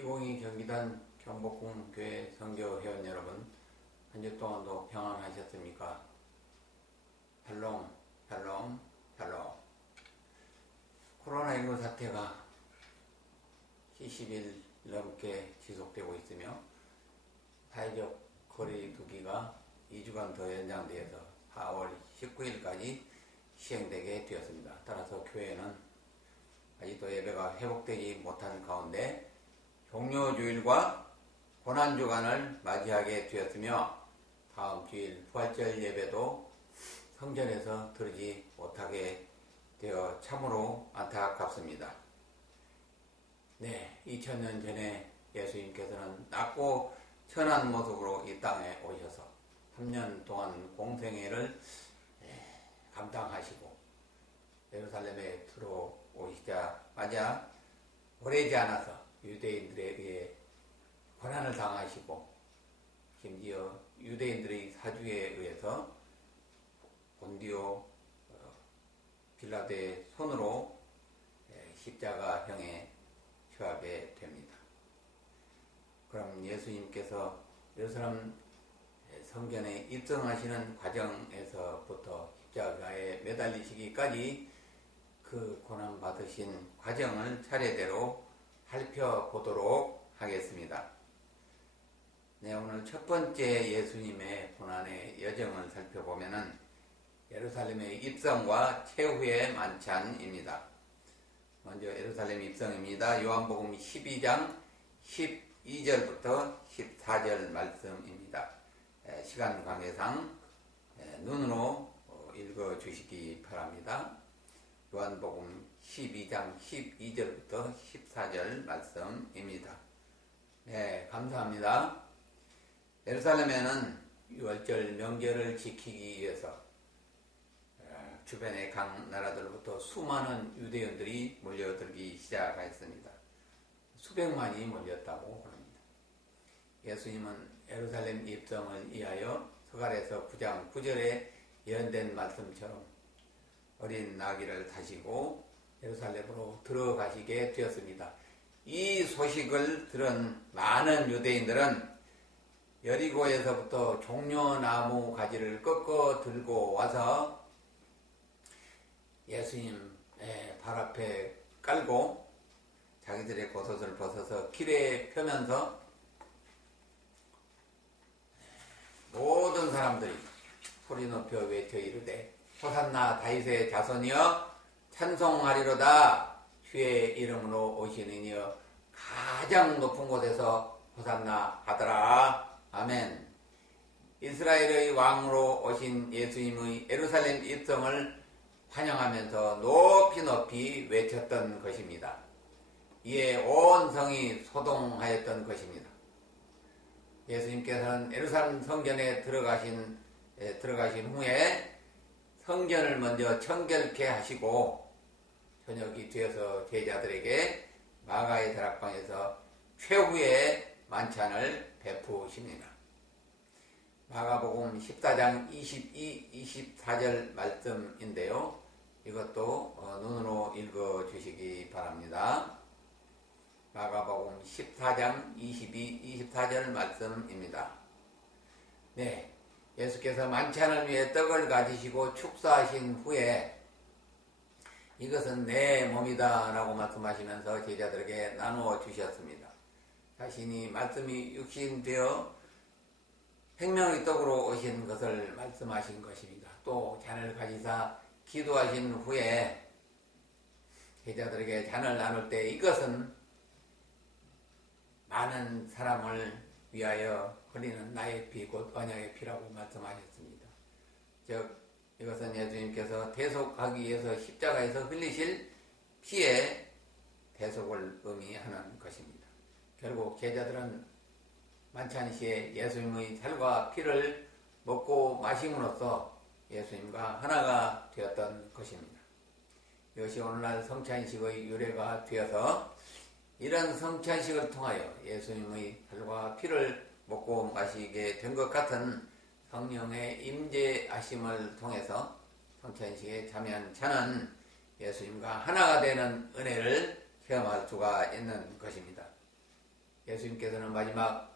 시공이 경기단 경복궁 교회 선교 회원 여러분, 한 주 동안도 평안하셨습니까? 샬롬, 샬롬, 샬롬. 코로나19 사태가 70일 넘게 지속되고 있으며 사회적 거리 두기가 2주간 더 연장되어서 4월 19일까지 시행되게 되었습니다. 따라서 교회는 아직도 예배가 회복되지 못한 가운데 종료주일과 고난주간을 맞이하게 되었으며 다음 주일 부활절 예배도 성전에서 드리지 못하게 되어 참으로 안타깝습니다. 네, 2000년 전에 예수님께서는 낮고 천한 모습으로 이 땅에 오셔서 3년 동안 공생애를 감당하시고 예루살렘에 들어오시자마자 오래지 않아서 유대인들에 의해 고난을 당하시고 심지어 유대인들의 사주에 의해서 본디오 빌라도의 손으로 십자가형에 처하게 됩니다. 그럼 예수님께서 예루살렘 성전에 입성하시는 과정에서부터 십자가에 매달리시기까지 그 고난받으신 과정을 차례대로 살펴보도록 하겠습니다. 네, 오늘 첫 번째 예수님의 고난의 여정을 살펴보면은 예루살렘의 입성과 최후의 만찬입니다. 먼저 예루살렘 입성입니다. 요한복음 12장 12절부터 14절 말씀입니다. 시간 관계상 눈으로 읽어주시기 바랍니다. 요한복음 12장 12절부터 14절 말씀입니다. 네, 감사합니다. 예루살렘에는 유월절 명절을 지키기 위해서 주변의 각 나라들로부터 수많은 유대인들이 몰려들기 시작했습니다. 수백만이 몰렸다고 합니다. 예수님은 예루살렘 입성을 위하여 서갈에서 9장 9절에 예언된 말씀처럼 어린 나귀를 타시고 예루살렘으로 들어가시게 되었습니다. 이 소식을 들은 많은 유대인들은 여리고에서부터 종려나무 가지를 꺾어 들고 와서 예수님의 발 앞에 깔고 자기들의 겉옷을 벗어서 길에 펴면서 모든 사람들이 소리 높여 외쳐 이르되 호산나 다윗의 자손이여 찬송하리로다. 주의 이름으로 오시는 이여 가장 높은 곳에서 호산나 하더라. 아멘. 이스라엘의 왕으로 오신 예수님의 예루살렘 입성을 환영하면서 높이 높이 외쳤던 것입니다. 이에 온 성이 소동하였던 것입니다. 예수님께서는 예루살렘 성전에 들어가신 후에 성전을 먼저 청결케 하시고 저녁이 되어서 제자들에게 마가의 다락방에서 최후의 만찬을 베푸십니다. 마가복음 14장 22, 24절 말씀인데요. 이것도 눈으로 읽어주시기 바랍니다. 마가복음 14장 22, 24절 말씀입니다. 네, 예수께서 만찬을 위해 떡을 가지시고 축사하신 후에 이것은 내 몸이다 라고 말씀하시면서 제자들에게 나누어 주셨습니다. 자신이 말씀이 육신되어 생명의 떡으로 오신 것을 말씀하신 것입니다. 또 잔을 가지사 기도하신 후에 제자들에게 잔을 나눌 때 이것은 많은 사람을 위하여 흘리는 나의 피, 곧 언약의 피라고 말씀하셨습니다. 즉 이것은 예수님께서 대속하기 위해서 십자가에서 흘리실 피의 대속을 의미하는 것입니다. 결국 제자들은 만찬 시에 예수님의 살과 피를 먹고 마심으로써 예수님과 하나가 되었던 것입니다. 이것이 오늘날 성찬식의 유래가 되어서 이런 성찬식을 통하여 예수님의 살과 피를 먹고 마시게 된 것 같은 성령의 임재하심을 통해서 성찬식에 참여한 자는 예수님과 하나가 되는 은혜를 체험할 수가 있는 것입니다. 예수님께서는 마지막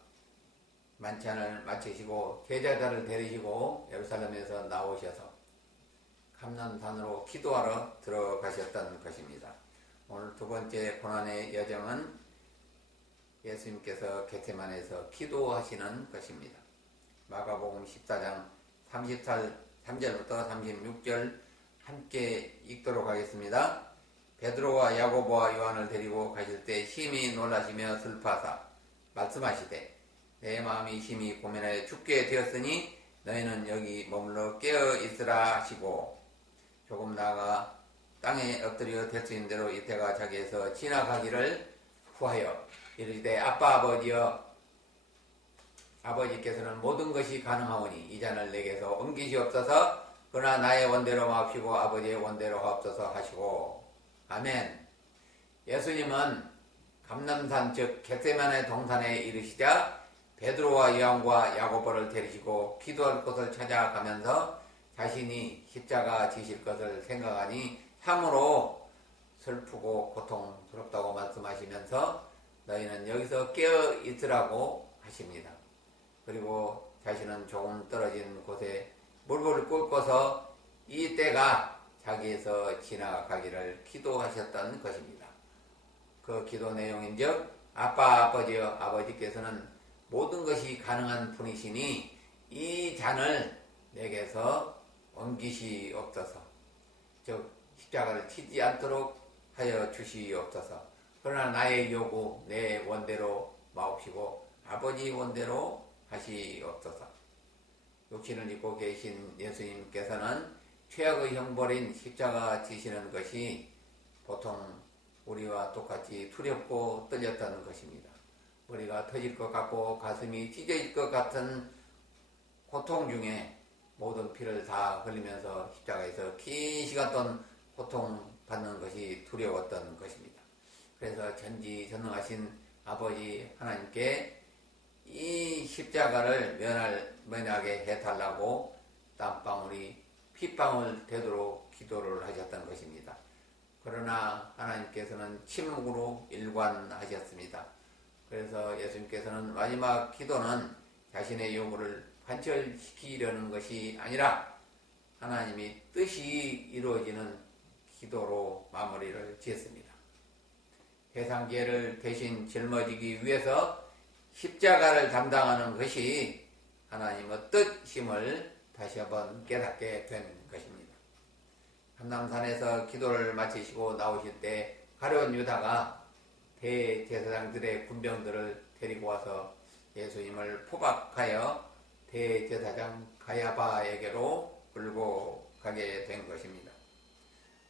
만찬을 마치시고 제자들을 데리시고 예루살렘에서 나오셔서 감람산으로 기도하러 들어가셨던 것입니다. 오늘 두 번째 고난의 여정은 예수님께서 겟세마네에서 기도하시는 것입니다. 마가복음 14장 33절부터 36절 함께 읽도록 하겠습니다. 베드로와 야고보와 요한을 데리고 가실 때 심히 놀라시며 슬퍼하사 말씀하시되 내 마음이 심히 고민하여 죽게 되었으니 너희는 여기 머물러 깨어 있으라 하시고 조금 나아가 땅에 엎드려 될 수 있는 대로 이때가 자기에서 지나가기를 구하여 이르되 아빠 아버지여 아버지께서는 모든 것이 가능하오니 이 잔을 내게서 옮기시옵소서. 그러나 나의 원대로 마옵시고 아버지의 원대로 하옵소서 하시고 아멘. 예수님은 감람산 즉 겟세마네 동산에 이르시자 베드로와 요한과 야고보를 데리시고 기도할 곳을 찾아가면서 자신이 십자가 지실 것을 생각하니 참으로 슬프고 고통스럽다고 말씀하시면서 너희는 여기서 깨어 있으라고 하십니다. 그리고 자신은 조금 떨어진 곳에 무릎을 꿇고서 이 때가 자기에서 지나가기를 기도하셨던 것입니다. 그 기도 내용인즉 아빠 아버지여 아버지께서는 모든 것이 가능한 분이시니 이 잔을 내게서 옮기시옵소서. 즉 십자가를 치지 않도록 하여 주시옵소서. 그러나 나의 요구 내 원대로 마옵시고 아버지 원대로 하시옵소서. 육신을 입고 계신 예수님께서는 최악의 형벌인 십자가 지시는 것이 보통 우리와 똑같이 두렵고 떨렸다는 것입니다. 머리가 터질 것 같고 가슴이 찢어질 것 같은 고통 중에 모든 피를 다 흘리면서 십자가에서 긴 시간 동안 고통받는 것이 두려웠던 것입니다. 그래서 전지전능하신 아버지 하나님께 이 십자가를 면하게 해달라고 땀방울이 핏방울 되도록 기도를 하셨던 것입니다. 그러나 하나님께서는 침묵으로 일관하셨습니다. 그래서 예수님께서는 마지막 기도는 자신의 요구를 관철시키려는 것이 아니라 하나님이 뜻이 이루어지는 기도로 마무리를 지었습니다. 세상 죄를 대신 짊어지기 위해서 십자가를 담당하는 것이 하나님의 뜻임을 다시 한번 깨닫게 된 것입니다. 감람산에서 기도를 마치시고 나오실 때 가룟 유다가 대제사장들의 군병들을 데리고 와서 예수님을 포박하여 대제사장 가야바에게로 끌고 가게 된 것입니다.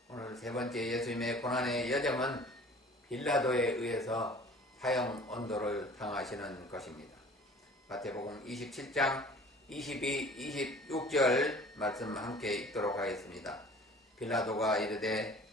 오늘 세 번째 예수님의 고난의 여정은 빌라도에 의해서 사형 언도를 당하시는 것입니다. 마태복음 27장 22, 26절 말씀 함께 읽도록 하겠습니다. 빌라도가 이르되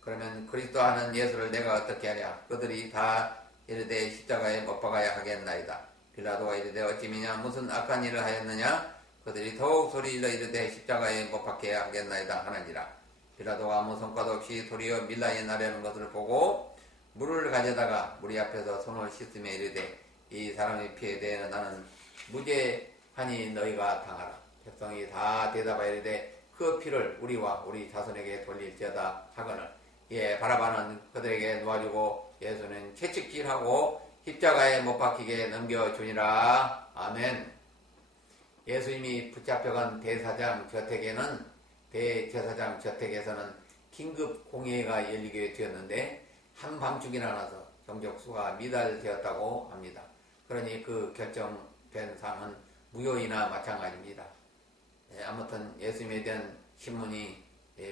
그러면 그리스도 하는 예수를 내가 어떻게 하랴? 그들이 다 이르되 십자가에 못 박아야 하겠나이다. 빌라도가 이르되 어찌 미냐 무슨 악한 일을 하였느냐? 그들이 더욱 소리질러 이르되 십자가에 못 박게 하겠나이다 하느니라. 빌라도가 아무 성과도 없이 도리어 밀라에 나려는 것을 보고 물을 가져다가 무리 앞에서 손을 씻으며 이르되 이 사람의 피에 대해 나는 무죄하니 너희가 당하라. 백성이 다 대답하여 이르되 그 피를 우리와 우리 자손에게 돌릴지어다 하거늘 예 바라바는 그들에게 놓아주고 예수는 채찍질하고 십자가에 못 박히게 넘겨주니라. 아멘. 예수님이 붙잡혀간 대제사장 저택에서는 긴급 공회가 열리게 되었는데 한밤중이나 나서 정적수가 미달되었다고 합니다. 그러니 그 결정된 사항은 무효이나 마찬가지입니다. 아무튼 예수님에 대한 신문이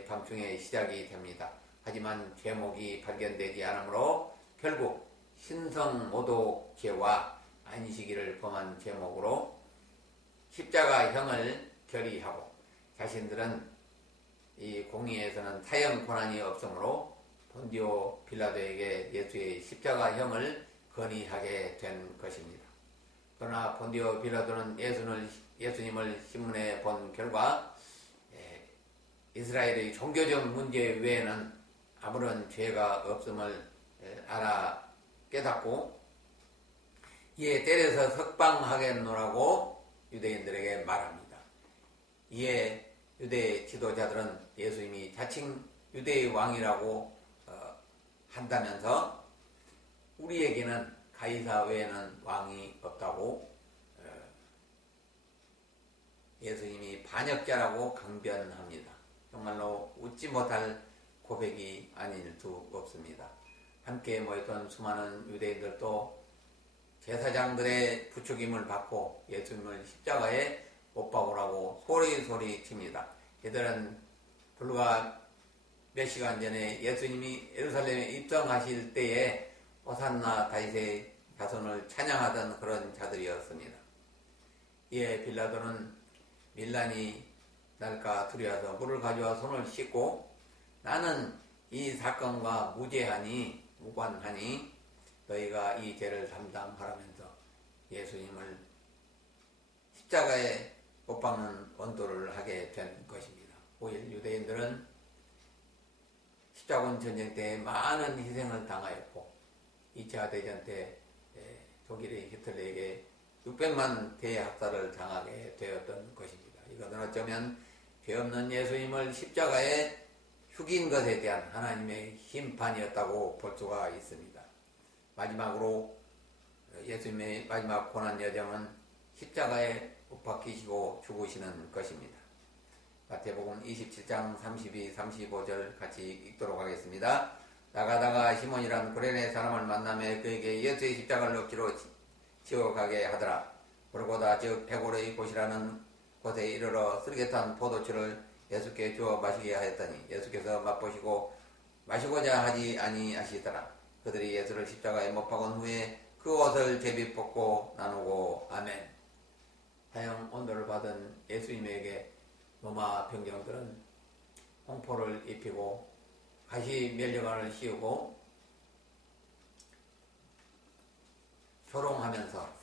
밤중에 시작이 됩니다. 하지만 제목이 발견되지 않으므로 결국 신성모독죄와 안식일을 범한 제목으로 십자가형을 결의하고 자신들은 이 공의에서는 사형 권한이 없으므로 본디오 빌라도에게 예수의 십자가형을 건의하게 된 것입니다. 그러나 본디오 빌라도는 예수님을 신문에 본 결과 이스라엘의 종교적 문제 외에는 아무런 죄가 없음을 알아 깨닫고 이에 때려서 석방하겠노라고 유대인들에게 말합니다. 이에 유대 지도자들은 예수님이 자칭 유대의 왕이라고 한다면서 우리에게는 가이사 외에는 왕이 없다고 예수님이 반역자라고 강변합니다. 정말로 웃지 못할 고백이 아닐 수 없습니다. 함께 모였던 수많은 유대인들도 제사장들의 부추김을 받고 예수님을 십자가에 못 박으라고 소리 칩니다. 이들은 불과 몇 시간 전에 예수님이 예루살렘에 입성하실 때에 호산나 다윗의 자손을 찬양하던 그런 자들이었습니다. 이에 빌라도는 밀란이 날까 두려워서 물을 가져와 손을 씻고 나는 이 사건과 무관하니 너희가 이 죄를 담당하라면서 예수님을 십자가에 못 박는 원도를 하게 된 것입니다. 5일 유대인들은 십자군 전쟁 때 많은 희생을 당하였고 2차 대전 때 독일의 히틀러에게 600만 대학살을 당하게 되었던 것입니다. 이것은 어쩌면 죄 없는 예수님을 십자가에 죽인 것에 대한 하나님의 심판이었다고 볼 수가 있습니다. 마지막으로 예수님의 마지막 고난 여정은 십자가에 못 박히시고 죽으시는 것입니다. 마태복음 27장 32, 35절 같이 읽도록 하겠습니다. 나가다가 시몬이란 구레네 사람을 만나며 그에게 예수의 십자가를 억지로 지어가게 하더라. 골고다 즉 배고르의 곳이라는 곳에 이르러 쓰레기탄 포도주를 예수께 주어 마시게 하였더니 예수께서 맛보시고 마시고자 하지 아니하시더라. 그들이 예수를 십자가에 못 박은 후에 그 옷을 제비 뽑고 나누고 아멘. 사형 온도를 받은 예수님에게 로마 병정들은 홍포를 입히고 가시 면류관을 씌우고 조롱하면서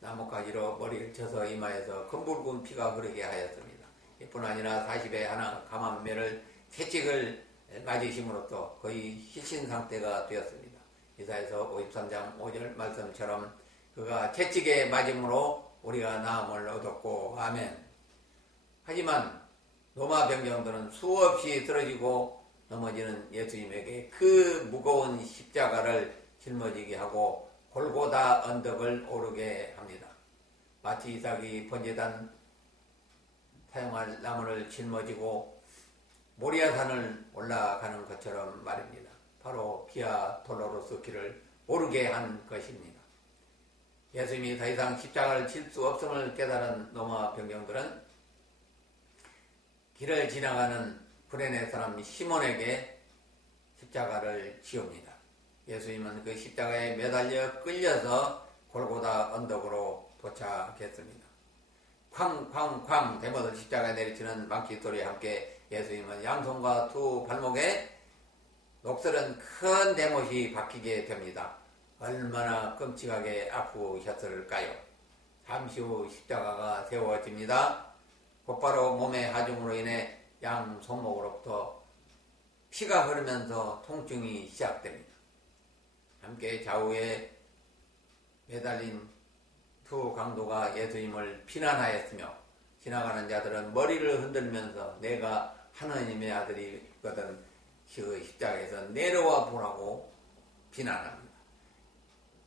나뭇가지로 머리를 쳐서 이마에서 검붉은 피가 흐르게 하였습니다. 이뿐 아니라 40에 하나 감암매를 채찍을 맞으심으로써 거의 희신 상태가 되었습니다. 이사야서 53장 5절 말씀처럼 그가 채찍에 맞음으로 우리가 나음을 얻었고 아멘. 하지만 로마 병정들은 수없이 쓰러지고 넘어지는 예수님에게 그 무거운 십자가를 짊어지게 하고 골고다 언덕을 오르게 합니다. 마치 이삭이 번제단 사용할 나무를 짊어지고 모리아산을 올라가는 것처럼 말입니다. 바로 비아 돌로로스 길을 오르게 한 것입니다. 예수님이 더 이상 십자가를 칠 수 없음을 깨달은 로마 병정들은 길을 지나가는 구레네 사람 시몬에게 십자가를 지웁니다. 예수님은 그 십자가에 매달려 끌려서 골고다 언덕으로 도착했습니다. 쾅쾅쾅 대모들 십자가에 내리치는 망치 소리와 함께 예수님은 양손과 두 발목에 녹슬은 큰 대못이 박히게 됩니다. 얼마나 끔찍하게 아프셨을까요? 잠시 후 십자가가 세워집니다. 곧바로 몸의 하중으로 인해 양 손목으로부터 피가 흐르면서 통증이 시작됩니다. 함께 좌우에 매달린 두 강도가 예수님을 비난하였으며 지나가는 자들은 머리를 흔들면서 내가 하나님의 아들이거든 그 십자가에서 내려와 보라고 비난합니다.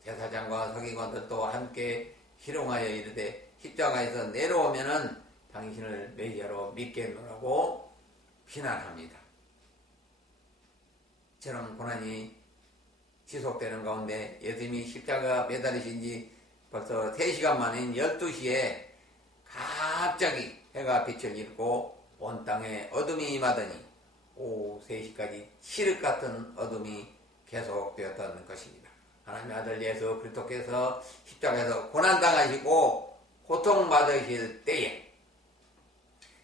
제사장과 서기관들도 함께 희롱하여 이르되 십자가에서 내려오면은 당신을 메시아로 믿겠노라고 비난합니다. 이처럼 고난이 지속되는 가운데 예수님이 십자가 매달리신 지 벌써 3시간 만인 12시에 갑자기 해가 빛을 잃고 온 땅에 어둠이 임하더니 오후 3시까지 칠흑 같은 어둠이 계속되었던 것입니다. 하나님의 아들 예수 그리스도께서 십자가에서 고난당하시고 고통받으실 때에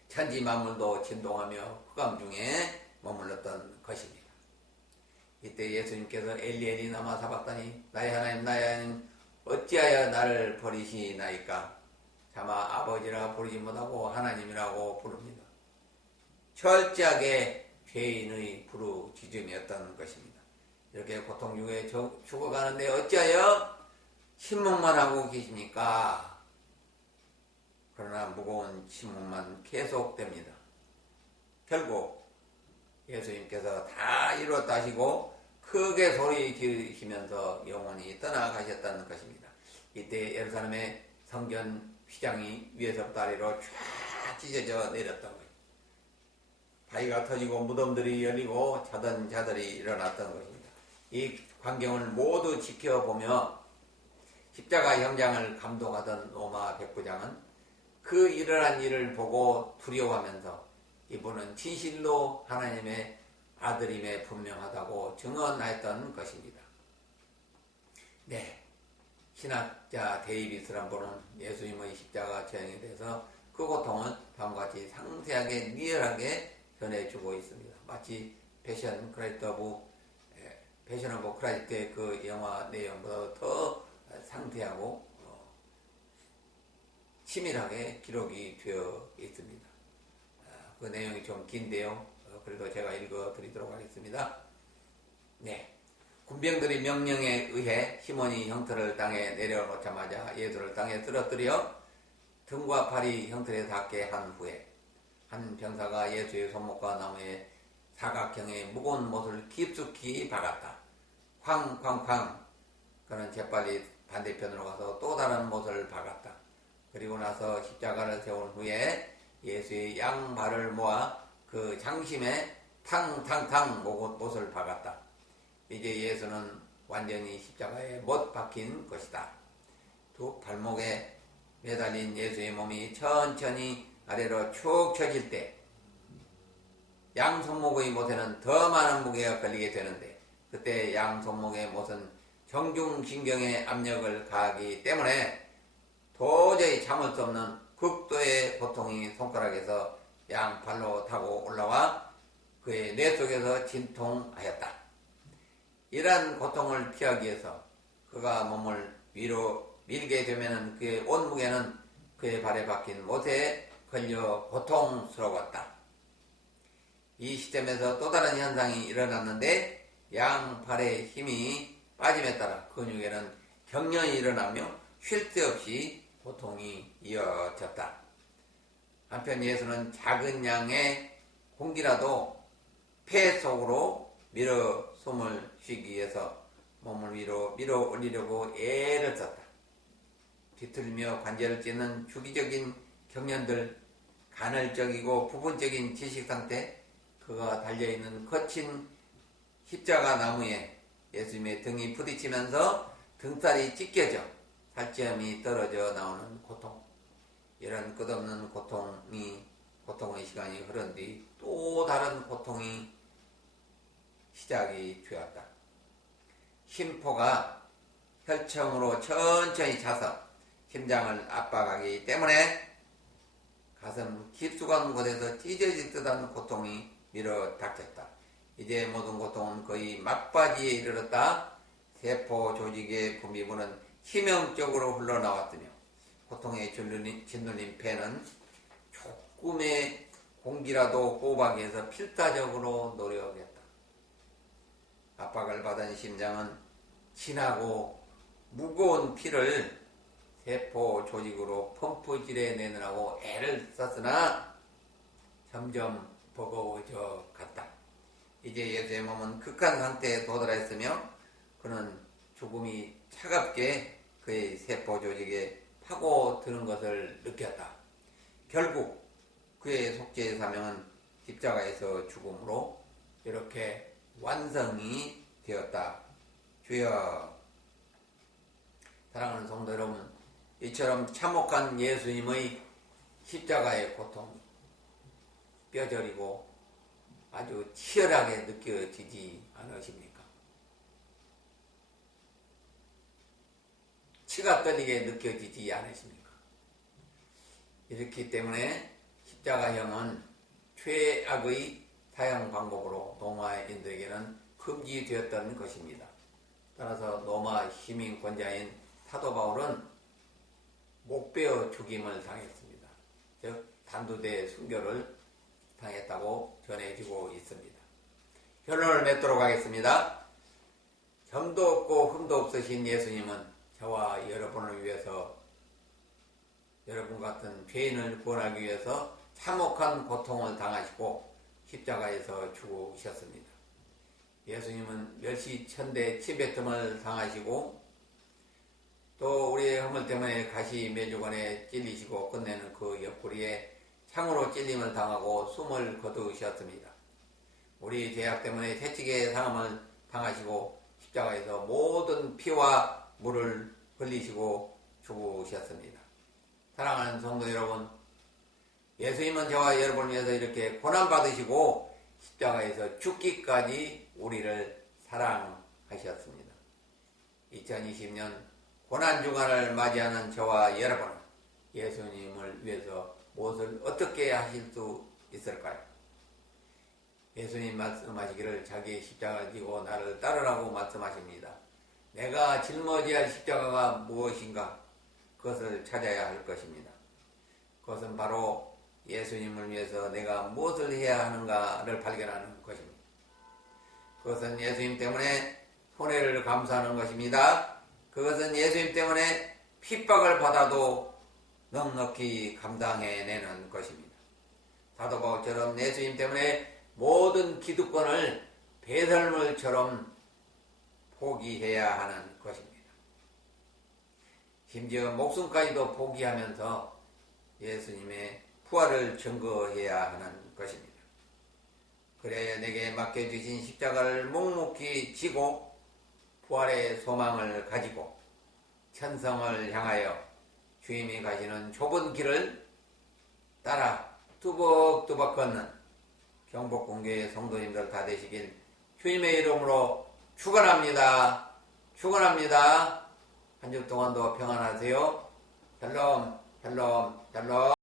천지 만물도 진동하며 흑암 중에 머물렀던 것입니다. 이때 예수님께서 엘리 라마 사박다니 나의 하나님 어찌하여 나를 버리시나이까. 차마 아버지라 부르지 못하고 하나님이라고 부릅니다. 철저하게 죄인의 부르짖음이었던 것입니다. 이렇게 고통 중에 죽어가는데 어찌하여 침묵만 하고 계시니까 그러나 무거운 침묵만 계속됩니다. 결국 예수님께서 다 이루었다 하시고 크게 소리 지르시면서 영원히 떠나가셨다는 것입니다. 이때 예루살렘의 성전 휘장이 위에서부터 아래로 쫙 찢어져 내렸던 거예요. 바위가 터지고 무덤들이 열리고 자던 자들이 일어났던 것입니다. 이 광경을 모두 지켜보며 십자가 현장을 감독하던 로마 백부장은 그 일어난 일을 보고 두려워하면서 이분은 진실로 하나님의 아들임에 분명하다고 증언하였던 것입니다. 네, 신학자 데이비스란 분은 예수님의 십자가 처형에 대해서 그 고통을 다음과 같이 상세하게 리얼하게 전해주고 있습니다. 마치 패션 오브 크라이스트의 그 영화 내용보다 더 상세하고 치밀하게 기록이 되어 있습니다. 그 내용이 좀 긴데요. 그래도 제가 읽어드리도록 하겠습니다. 네, 군병들이 명령에 의해 시몬이 형틀을 땅에 내려놓자마자 예수를 땅에 쓰러뜨려 등과 팔이 형틀에 닿게 한 후에 한 병사가 예수의 손목과 나무에 사각형의 무거운 못을 깊숙이 박았다. 쾅쾅쾅. 그는 재빨리 반대편으로 가서 또 다른 못을 박았다. 그리고 나서 십자가를 세운 후에 예수의 양발을 모아 그 장심에 탕탕탕 못을 박았다. 이제 예수는 완전히 십자가에 못 박힌 것이다. 두 발목에 매달린 예수의 몸이 천천히 아래로 축 처질 때 양 손목의 못에는 더 많은 무게가 걸리게 되는데 그때 양 손목의 못은 정중신경의 압력을 가하기 때문에 도저히 참을 수 없는 극도의 고통이 손가락에서 양팔로 타고 올라와 그의 뇌 속에서 진통하였다. 이러한 고통을 피하기 위해서 그가 몸을 위로 밀게 되면 그의 온 무게는 그의 발에 박힌 못에 걸려 고통스러웠다. 이 시점에서 또 다른 현상이 일어났는데 양팔의 힘이 빠짐에 따라 근육에는 경련이 일어나며 쉴 새 없이 고통이 이어졌다. 한편 예수는 작은 양의 공기라도 폐 속으로 밀어 숨을 쉬기 위해서 몸을 위로 밀어 올리려고 애를 썼다. 뒤틀리며 관절을 찢는 주기적인 경련들, 간헐적이고 부분적인 지식상태, 그가 달려있는 거친 십자가 나무에 예수님의 등이 부딪히면서 등살이 찢겨져 살점이 떨어져 나오는 고통. 이런 끝없는 고통의 시간이 흐른 뒤 또 다른 고통이 시작이 되었다. 심포가 혈청으로 천천히 차서 심장을 압박하기 때문에 가슴 깊숙한 곳에서 찢어질 듯한 고통이 밀어 닥쳤다. 이제 모든 고통은 거의 막바지에 이르렀다. 세포 조직의 분비물은 치명적으로 흘러나왔으며 고통에 짓눌린 폐는 조금의 공기라도 호흡하기 위해서 필사적으로 노력했다. 압박을 받은 심장은 진하고 무거운 피를 세포 조직으로 펌프질해 내느라고 애를 썼으나 점점 버거워져 갔다. 이제 예수의 몸은 극한 상태에 도달했으며 그는 죽음이 차갑게 그의 세포 조직에 파고드는 것을 느꼈다. 결국 그의 속죄의 사명은 십자가에서 죽음으로 이렇게 완성이 되었다. 주여. 사랑하는 성도 여러분, 이처럼 참혹한 예수님의 십자가의 고통, 뼈저리고 아주 치열하게 느껴지지 않으십니까? 치가 떨리게 느껴지지 않으십니까? 이렇기 때문에 십자가형은 최악의 사형 방법으로 로마인들에게는 금지되었던 것입니다. 따라서 로마 시민권자인 사도 바울은 목베어 죽임을 당했습니다. 즉 단두대 순교를 당했다고 전해지고 있습니다. 결론을 맺도록 하겠습니다. 점도 없고 흠도 없으신 예수님은 저와 여러분을 위해서, 여러분 같은 죄인을 구원하기 위해서 참혹한 고통을 당하시고 십자가에서 죽으셨습니다. 예수님은 멸시천대 치배틈을 당하시고 또 우리의 허물 때문에 가시 메주건에 찔리시고 끝내는 그 옆구리에 창으로 찔림을 당하고 숨을 거두셨습니다. 우리 죄악 때문에 채찍의 상함을 당하시고 십자가에서 모든 피와 물을 흘리시고 죽으셨습니다. 사랑하는 성도 여러분, 예수님은 저와 여러분을 위해서 이렇게 고난받으시고 십자가에서 죽기까지 우리를 사랑하셨습니다. 2020년 고난주간을 맞이하는 저와 여러분은 예수님을 위해서 무엇을 어떻게 하실 수 있을까요? 예수님 말씀하시기를 자기의 십자가를 지고 나를 따르라고 말씀하십니다. 내가 짊어져야 할 십자가가 무엇인가? 그것을 찾아야 할 것입니다. 그것은 바로 예수님을 위해서 내가 무엇을 해야 하는가를 발견하는 것입니다. 그것은 예수님 때문에 손해를 감수하는 것입니다. 그것은 예수님 때문에 핍박을 받아도 넉넉히 감당해내는 것입니다. 사도 바울처럼 예수님 때문에 모든 기득권을 배설물처럼 포기해야 하는 것입니다. 심지어 목숨까지도 포기하면서 예수님의 부활을 증거해야 하는 것입니다. 그래야 내게 맡겨주신 십자가를 묵묵히 지고 부활의 소망을 가지고 천성을 향하여 주님이 가시는 좁은 길을 따라 뚜벅뚜벅 걷는 경복궁교회 성도님들 다 되시길 주님의 이름으로 축원합니다. 축원합니다. 한 주 동안도 평안하세요. 샬롬 샬롬 샬롬.